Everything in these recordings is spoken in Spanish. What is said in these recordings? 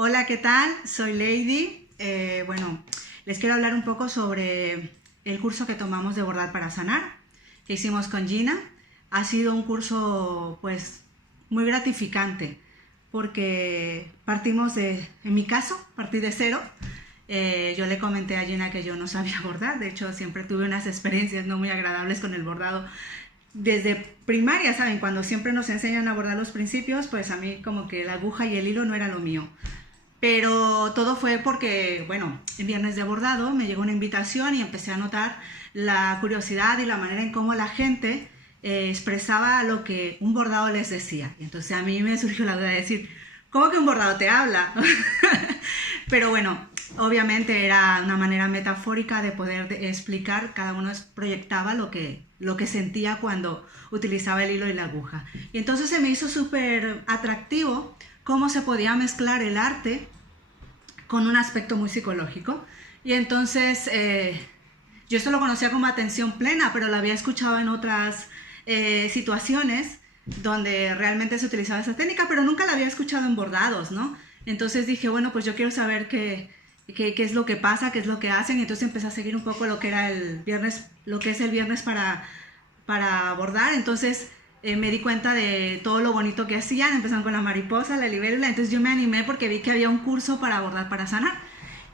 Hola, ¿qué tal? Soy Lady. Les quiero hablar un poco sobre el curso que tomamos de Bordar para Sanar, que hicimos con Gina. Ha sido un curso, pues, muy gratificante, porque en mi caso, partí de cero. Yo le comenté a Gina que yo no sabía bordar. De hecho, siempre tuve unas experiencias no muy agradables con el bordado desde primaria, ¿saben? Cuando siempre nos enseñan a bordar los principios, pues a mí como que la aguja y el hilo no era lo mío. Pero todo fue porque, bueno, en Viernes de Bordado me llegó una invitación y empecé a notar la curiosidad y la manera en cómo la gente expresaba lo que un bordado les decía. Y entonces a mí me surgió la duda de decir, ¿cómo que un bordado te habla? Pero bueno, obviamente era una manera metafórica de poder explicar, cada uno proyectaba lo que sentía cuando utilizaba el hilo y la aguja. Y entonces se me hizo súper atractivo cómo se podía mezclar el arte con un aspecto muy psicológico. Y entonces yo esto lo conocía como atención plena, pero lo había escuchado en otras situaciones donde realmente se utilizaba esa técnica, pero nunca la había escuchado en bordados, ¿no? Entonces dije, bueno, pues yo quiero saber qué es lo que pasa, qué es lo que hacen. Y entonces empecé a seguir un poco lo que era el viernes, lo que es el viernes para bordar. Entonces me di cuenta de todo lo bonito que hacían. Empezaron con la mariposa, la libélula. Entonces yo me animé porque vi que había un curso para bordar para sanar.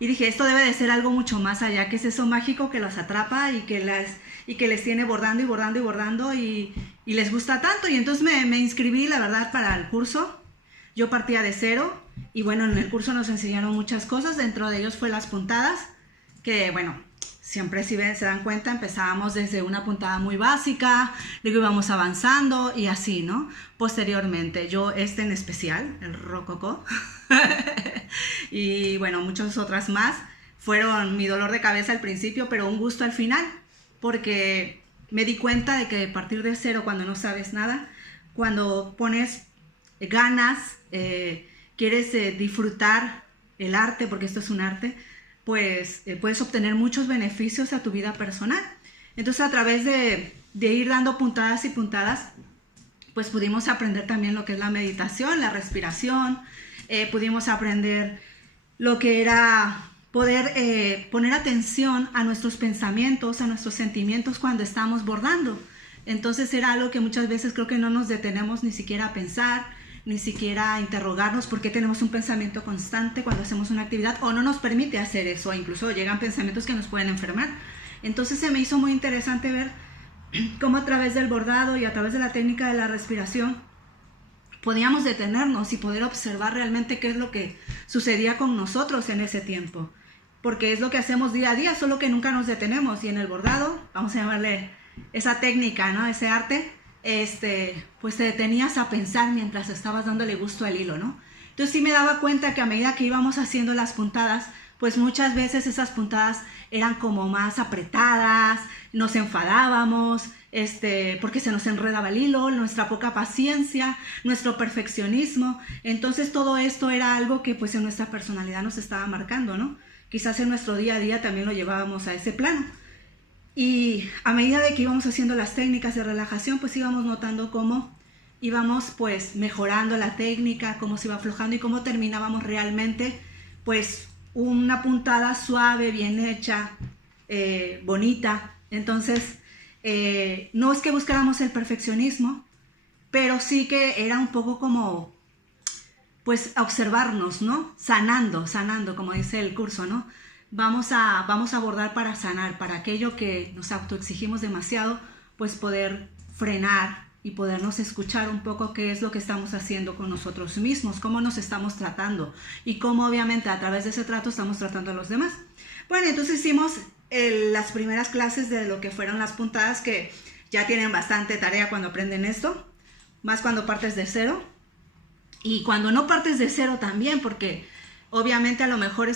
Y dije, esto debe de ser algo mucho más allá, que es eso mágico que los atrapa y que les tiene bordando y bordando y bordando y les gusta tanto. Y entonces me inscribí, la verdad, para el curso. Yo partía de cero y bueno, en el curso nos enseñaron muchas cosas. Dentro de ellos fue las puntadas, que bueno, siempre si se dan cuenta empezábamos desde una puntada muy básica, luego íbamos avanzando y así, ¿no? Posteriormente, yo en especial, el rococó, y bueno, muchas otras más, fueron mi dolor de cabeza al principio, pero un gusto al final, porque me di cuenta de que partir de cero cuando no sabes nada, cuando pones ganas, quieres disfrutar el arte, porque esto es un arte, pues puedes obtener muchos beneficios a tu vida personal. Entonces a través de ir dando puntadas y puntadas, pues pudimos aprender también lo que es la meditación, la respiración, pudimos aprender lo que era poder poner atención a nuestros pensamientos, a nuestros sentimientos cuando estamos bordando. Entonces era algo que muchas veces creo que no nos detenemos ni siquiera a pensar, ni siquiera a interrogarnos por qué tenemos un pensamiento constante cuando hacemos una actividad o no nos permite hacer eso, o incluso llegan pensamientos que nos pueden enfermar. Entonces se me hizo muy interesante ver cómo a través del bordado y a través de la técnica de la respiración podíamos detenernos y poder observar realmente qué es lo que sucedía con nosotros en ese tiempo, porque es lo que hacemos día a día, solo que nunca nos detenemos. Y en el bordado, vamos a llamarle esa técnica, ¿no? Ese arte, pues te detenías a pensar mientras estabas dándole gusto al hilo, ¿no? Entonces sí me daba cuenta que a medida que íbamos haciendo las puntadas, pues muchas veces esas puntadas eran como más apretadas, nos enfadábamos, porque se nos enredaba el hilo, nuestra poca paciencia, nuestro perfeccionismo. Entonces todo esto era algo que pues en nuestra personalidad nos estaba marcando, ¿no? Quizás en nuestro día a día también lo llevábamos a ese plano. Y a medida de que íbamos haciendo las técnicas de relajación, pues íbamos notando cómo íbamos pues mejorando la técnica, cómo se iba aflojando y cómo terminábamos realmente pues una puntada suave, bien hecha, bonita. Entonces no es que buscáramos el perfeccionismo, pero sí que era un poco como pues observarnos, ¿no? Sanando, como dice el curso, ¿no? Vamos a bordar para sanar, para aquello que nos autoexigimos demasiado, pues poder frenar y podernos escuchar un poco qué es lo que estamos haciendo con nosotros mismos, cómo nos estamos tratando y cómo obviamente a través de ese trato estamos tratando a los demás. Bueno, entonces hicimos las primeras clases de lo que fueron las puntadas, que ya tienen bastante tarea cuando aprenden esto, más cuando partes de cero. Y cuando no partes de cero también, porque obviamente a lo mejor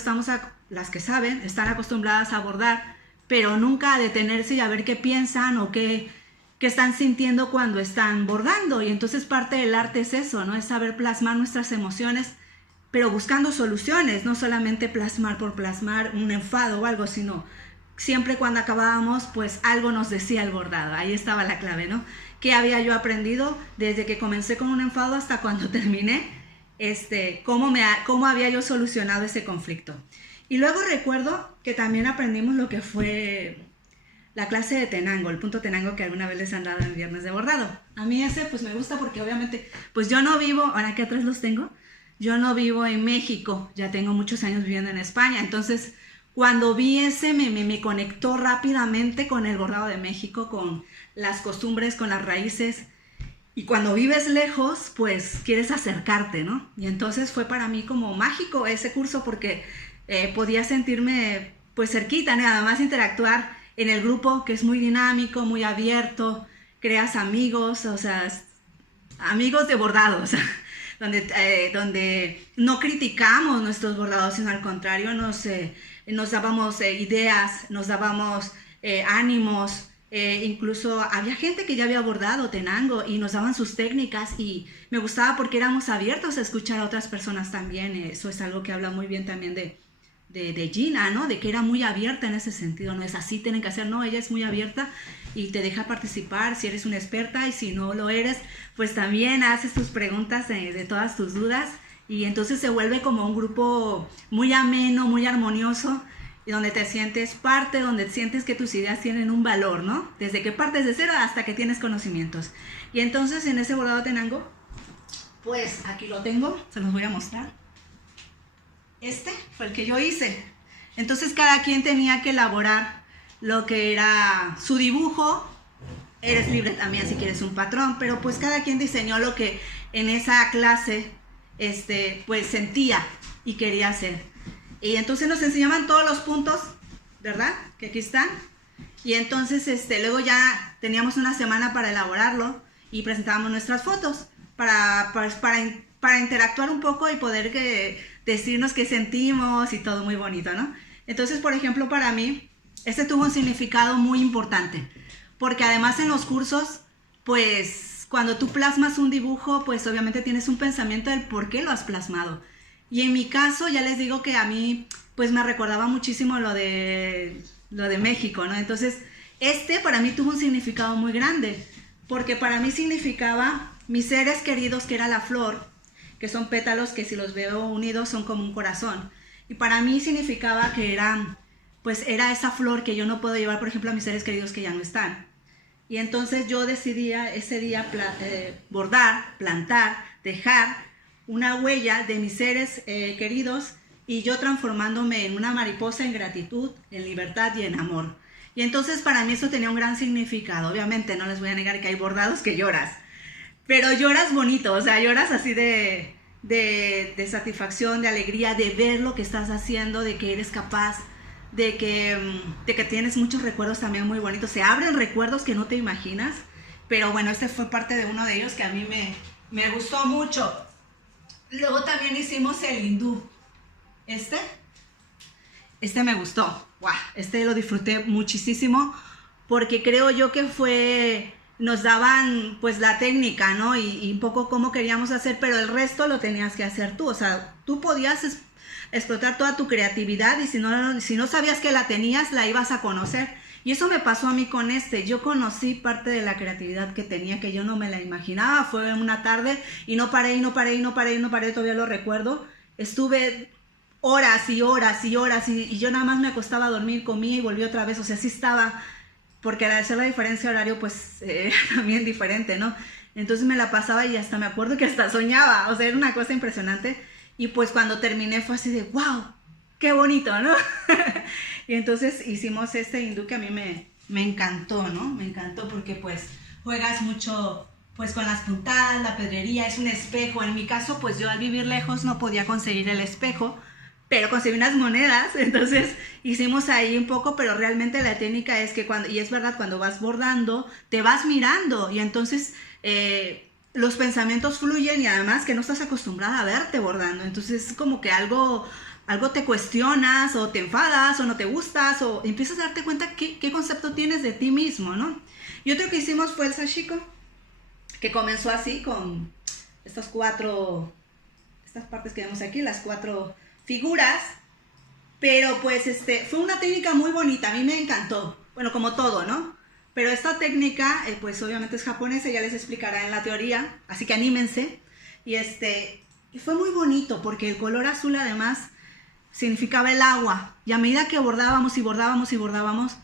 las que saben, están acostumbradas a bordar, pero nunca a detenerse y a ver qué piensan o qué están sintiendo cuando están bordando. Y entonces parte del arte es eso, ¿no? Es saber plasmar nuestras emociones, pero buscando soluciones, no solamente plasmar por plasmar un enfado o algo, sino siempre cuando acabábamos, pues algo nos decía el bordado. Ahí estaba la clave, ¿no? ¿Qué había yo aprendido desde que comencé con un enfado hasta cuando terminé? cómo había yo solucionado ese conflicto. Y luego recuerdo que también aprendimos lo que fue la clase de Tenango, el punto Tenango que alguna vez les han dado en Viernes de Bordado. A mí ese pues me gusta porque obviamente, pues yo no vivo, ahora que atrás los tengo, yo no vivo en México, ya tengo muchos años viviendo en España, entonces cuando vi ese me conectó rápidamente con el bordado de México, con las costumbres, con las raíces, y cuando vives lejos, pues quieres acercarte, ¿no? Y entonces fue para mí como mágico ese curso porque podía sentirme pues cerquita, ¿no? Además interactuar en el grupo que es muy dinámico, muy abierto, creas amigos, o sea, amigos de bordado, o sea, donde no criticamos nuestros bordados, sino al contrario nos dábamos ideas, nos dábamos ánimos, incluso había gente que ya había bordado Tenango y nos daban sus técnicas y me gustaba porque éramos abiertos a escuchar a otras personas también. Eso es algo que habla muy bien también de Gina, ¿no? De que era muy abierta en ese sentido, no es así, tienen que hacer, no, ella es muy abierta y te deja participar si eres una experta y si no lo eres, pues también haces tus preguntas de todas tus dudas y entonces se vuelve como un grupo muy ameno, muy armonioso y donde te sientes parte, donde sientes que tus ideas tienen un valor, ¿no? Desde que partes de cero hasta que tienes conocimientos. Y entonces en ese bordado Tenango, pues aquí lo tengo, se los voy a mostrar. Este fue el que yo hice. Entonces cada quien tenía que elaborar lo que era su dibujo. Eres libre también si quieres un patrón, pero pues cada quien diseñó lo que en esa clase pues sentía y quería hacer. Y entonces nos enseñaban todos los puntos, ¿verdad? Que aquí están. Y entonces luego ya teníamos una semana para elaborarlo y presentábamos nuestras fotos para interactuar un poco y poder decirnos qué sentimos y todo muy bonito, ¿no? Entonces, por ejemplo, para mí, tuvo un significado muy importante, porque además en los cursos, pues, cuando tú plasmas un dibujo, pues obviamente tienes un pensamiento del por qué lo has plasmado. Y en mi caso, ya les digo que a mí, pues, me recordaba muchísimo lo de México, ¿no? Entonces, para mí tuvo un significado muy grande, porque para mí significaba mis seres queridos, que era la flor, que son pétalos que si los veo unidos son como un corazón. Y para mí significaba que era esa flor que yo no puedo llevar, por ejemplo, a mis seres queridos que ya no están. Y entonces yo decidía ese día bordar, plantar, dejar una huella de mis seres queridos y yo transformándome en una mariposa en gratitud, en libertad y en amor. Y entonces para mí eso tenía un gran significado. Obviamente no les voy a negar que hay bordados que lloras, pero lloras bonito, o sea, lloras así de satisfacción, de alegría, de ver lo que estás haciendo, de que eres capaz, de que tienes muchos recuerdos también muy bonitos. Se abren recuerdos que no te imaginas, pero bueno, fue parte de uno de ellos que a mí me gustó mucho. Luego también hicimos el hindú. Me gustó. ¡Wow! Lo disfruté muchísimo porque creo yo que nos daban pues la técnica, ¿no? Y un poco cómo queríamos hacer, pero el resto lo tenías que hacer tú. O sea, tú podías explotar toda tu creatividad y si no sabías que la tenías, la ibas a conocer. Y eso me pasó a mí con Yo conocí parte de la creatividad que tenía, que yo no me la imaginaba. Fue una tarde y no paré, todavía lo recuerdo. Estuve horas y horas y horas y yo nada más me acostaba a dormir, comía y volví otra vez. O sea, sí estaba, porque al hacer la diferencia de horario, pues también diferente, ¿no? Entonces me la pasaba y hasta me acuerdo que hasta soñaba. O sea, era una cosa impresionante. Y pues cuando terminé fue así de, ¡wow! ¡Qué bonito!, ¿no? Y entonces hicimos hindú que a mí me encantó, ¿no? Me encantó porque pues juegas mucho pues con las puntadas, la pedrería, es un espejo. En mi caso, pues yo al vivir lejos no podía conseguir el espejo, pero conseguí unas monedas, entonces hicimos ahí un poco, pero realmente la técnica es que y es verdad, cuando vas bordando, te vas mirando y entonces los pensamientos fluyen y además que no estás acostumbrada a verte bordando, entonces es como que algo te cuestionas o te enfadas o no te gustas o empiezas a darte cuenta qué concepto tienes de ti mismo, ¿no? Y otro que hicimos fue el sashiko, que comenzó así con estas partes que vemos aquí, las 4 figuras, pero pues fue una técnica muy bonita, a mí me encantó, bueno, como todo, ¿no? Pero esta técnica, pues obviamente es japonesa, ya les explicará en la teoría, así que anímense, y Y fue muy bonito porque el color azul además significaba el agua. Y a medida que bordábamos y bordábamos y bordábamos,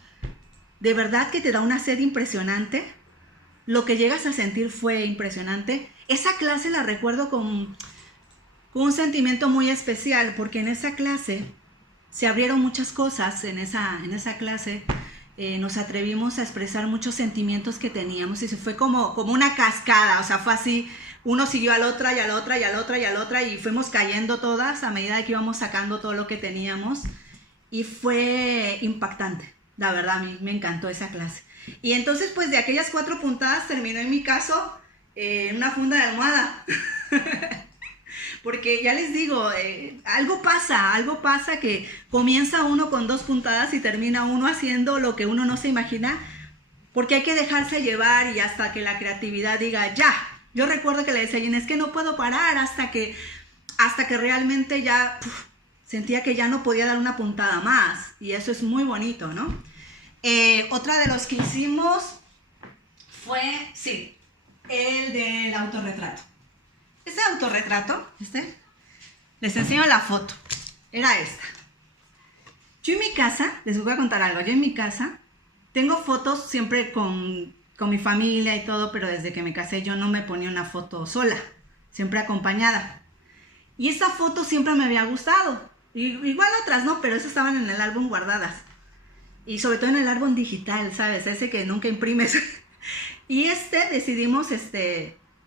de verdad que te da una sed impresionante. Lo que llegas a sentir fue impresionante. Esa clase la recuerdo con un sentimiento muy especial porque en esa clase se abrieron muchas cosas. En esa clase nos atrevimos a expresar muchos sentimientos que teníamos y se fue como una cascada. O sea, fue así. Uno siguió a la otra y a la otra y a la otra y a la otra y fuimos cayendo todas a medida que íbamos sacando todo lo que teníamos y fue impactante, la verdad, a mí me encantó esa clase. Y entonces pues de aquellas 4 puntadas terminó en mi caso en una funda de almohada, porque ya les digo, algo pasa que comienza uno con 2 puntadas y termina uno haciendo lo que uno no se imagina, porque hay que dejarse llevar y hasta que la creatividad diga ya. Yo recuerdo que le decía a Gina, es que no puedo parar hasta que realmente ya sentía que ya no podía dar una puntada más. Y eso es muy bonito, ¿no? Otra de los que hicimos fue, sí, el del autorretrato. Ese autorretrato, les enseño la foto. Era esta. Yo en mi casa, les voy a contar algo. Yo en mi casa tengo fotos siempre con mi familia y todo, pero desde que me casé yo no me ponía una foto sola, siempre acompañada. Y esa foto siempre me había gustado. Igual otras, ¿no? Pero esas estaban en el álbum guardadas. Y sobre todo en el álbum digital, ¿sabes? Ese que nunca imprimes. Y decidimos,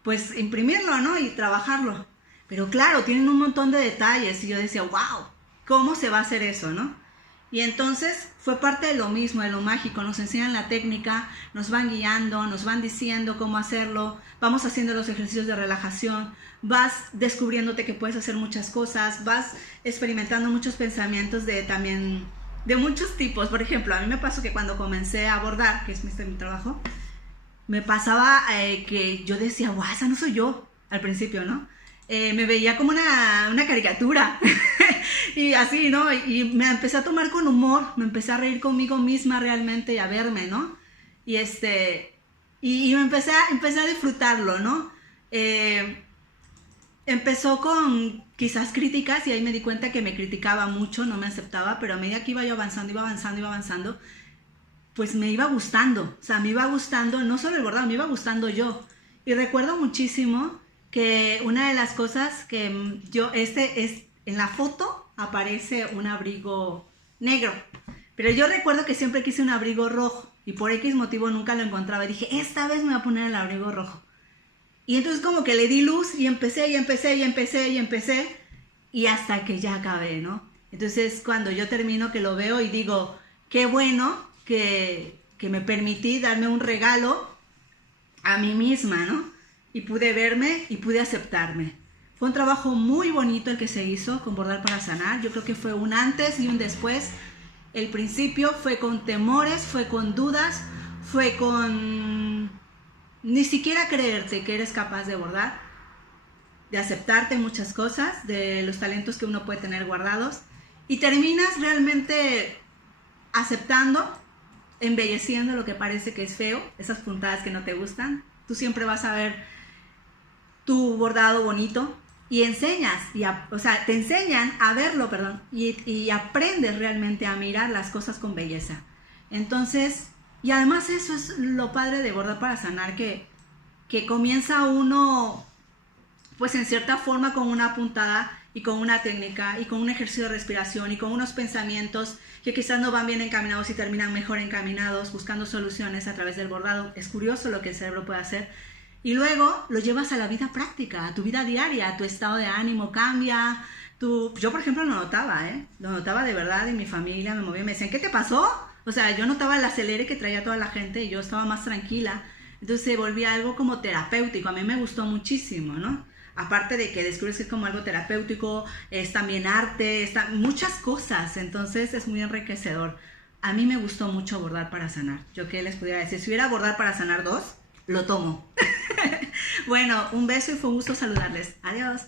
pues imprimirlo, ¿no? Y trabajarlo. Pero claro, tienen un montón de detalles. Y yo decía, wow, ¿cómo se va a hacer eso, no? Y entonces fue parte de lo mismo, de lo mágico. Nos enseñan la técnica, nos van guiando, nos van diciendo cómo hacerlo. Vamos haciendo los ejercicios de relajación. Vas descubriéndote que puedes hacer muchas cosas. Vas experimentando muchos pensamientos de muchos tipos. Por ejemplo, a mí me pasó que cuando comencé a bordar, que es mi trabajo, me pasaba que yo decía, guau, esa no soy yo, al principio, ¿no? Me veía como una caricatura y así, ¿no? Y me empecé a tomar con humor, me empecé a reír conmigo misma realmente y a verme, ¿no? Y me empecé a disfrutarlo, ¿no? Empezó con quizás críticas y ahí me di cuenta que me criticaba mucho, no me aceptaba, pero a medida que iba yo avanzando, pues me iba gustando, o sea, me iba gustando, no solo el bordado, me iba gustando yo. Y recuerdo muchísimo que una de las cosas que yo, en la foto aparece un abrigo negro, pero yo recuerdo que siempre quise un abrigo rojo y por X motivo nunca lo encontraba y dije, esta vez me voy a poner el abrigo rojo. Y entonces como que le di luz y empecé y hasta que ya acabé, ¿no? Entonces cuando yo termino que lo veo y digo, qué bueno que me permití darme un regalo a mí misma, ¿no? Y pude verme y pude aceptarme. Fue un trabajo muy bonito el que se hizo con Bordar para Sanar. Yo creo que fue un antes y un después. El principio fue con temores, fue con dudas, fue con ni siquiera creerte que eres capaz de bordar, de aceptarte muchas cosas, de los talentos que uno puede tener guardados. Y terminas realmente aceptando, embelleciendo lo que parece que es feo, esas puntadas que no te gustan. Tú siempre vas a ver tu bordado bonito y enseñas, te enseñan a verlo, y aprendes realmente a mirar las cosas con belleza. Entonces, y además eso es lo padre de Bordar para Sanar, que comienza uno, pues en cierta forma con una puntada y con una técnica y con un ejercicio de respiración y con unos pensamientos que quizás no van bien encaminados y terminan mejor encaminados, buscando soluciones a través del bordado. Es curioso lo que el cerebro puede hacer. Y luego lo llevas a la vida práctica, a tu vida diaria, tu estado de ánimo cambia. Yo, por ejemplo, lo notaba de verdad, y mi familia me movía y me decían, ¿qué te pasó? O sea, yo notaba el acelere que traía toda la gente y yo estaba más tranquila. Entonces se volvía algo como terapéutico. A mí me gustó muchísimo, ¿no? Aparte de que descubres que es como algo terapéutico, es también arte, muchas cosas. Entonces es muy enriquecedor. A mí me gustó mucho Bordar para Sanar. ¿Yo qué les pudiera decir? Si hubiera Bordar para Sanar 2, lo tomo. Bueno, un beso y fue un gusto saludarles. Adiós.